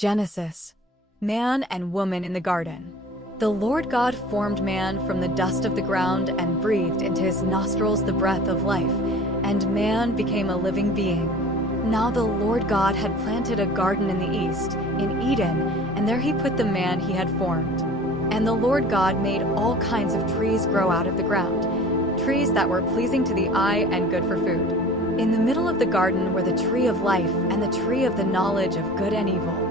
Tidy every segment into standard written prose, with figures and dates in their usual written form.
Genesis. Man and woman in the garden. The Lord God formed man from the dust of the ground and breathed into his nostrils the breath of life, and man became a living being. Now the Lord God had planted a garden in the east, in Eden, and there he put the man he had formed. And the Lord God made all kinds of trees grow out of the ground, trees that were pleasing to the eye and good for food. In the middle of the garden were the tree of life and the tree of the knowledge of good and evil.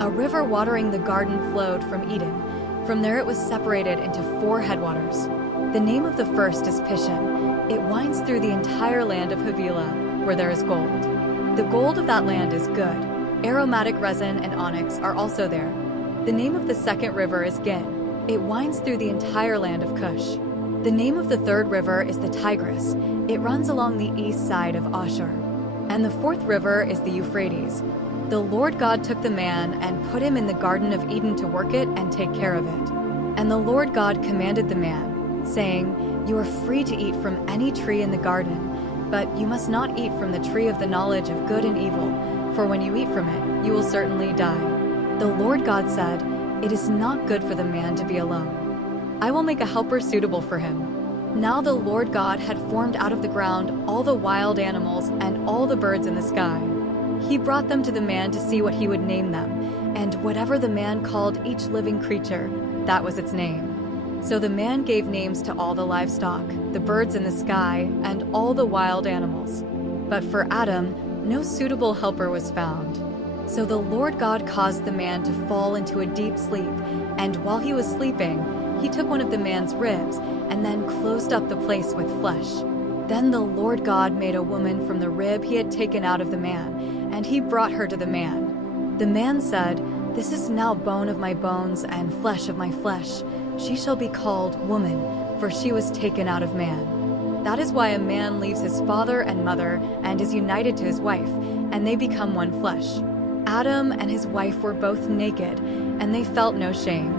A river watering the garden flowed from Eden. From there it was separated into 4 headwaters. The name of the first is Pishon. It winds through the entire land of Havilah, where there is gold. The gold of that land is good. Aromatic resin and onyx are also there. The name of the second river is Gin. It winds through the entire land of Cush. The name of the third river is the Tigris. It runs along the east side of Ashur. And the fourth river is the Euphrates. The Lord God took the man and put him in the Garden of Eden to work it and take care of it. And the Lord God commanded the man, saying, "You are free to eat from any tree in the garden, but you must not eat from the tree of the knowledge of good and evil, for when you eat from it, you will certainly die." The Lord God said, "It is not good for the man to be alone. I will make a helper suitable for him." Now the Lord God had formed out of the ground all the wild animals and all the birds in the sky. He brought them to the man to see what he would name them, and whatever the man called each living creature, that was its name. So the man gave names to all the livestock, the birds in the sky, and all the wild animals. But for Adam, no suitable helper was found. So the Lord God caused the man to fall into a deep sleep, and while he was sleeping, he took one of the man's ribs and then closed up the place with flesh. Then the Lord God made a woman from the rib he had taken out of the man, and he brought her to the man. The man said, "This is now bone of my bones and flesh of my flesh. She shall be called woman, for she was taken out of man." That is why a man leaves his father and mother and is united to his wife, and they become one flesh. Adam and his wife were both naked, and they felt no shame.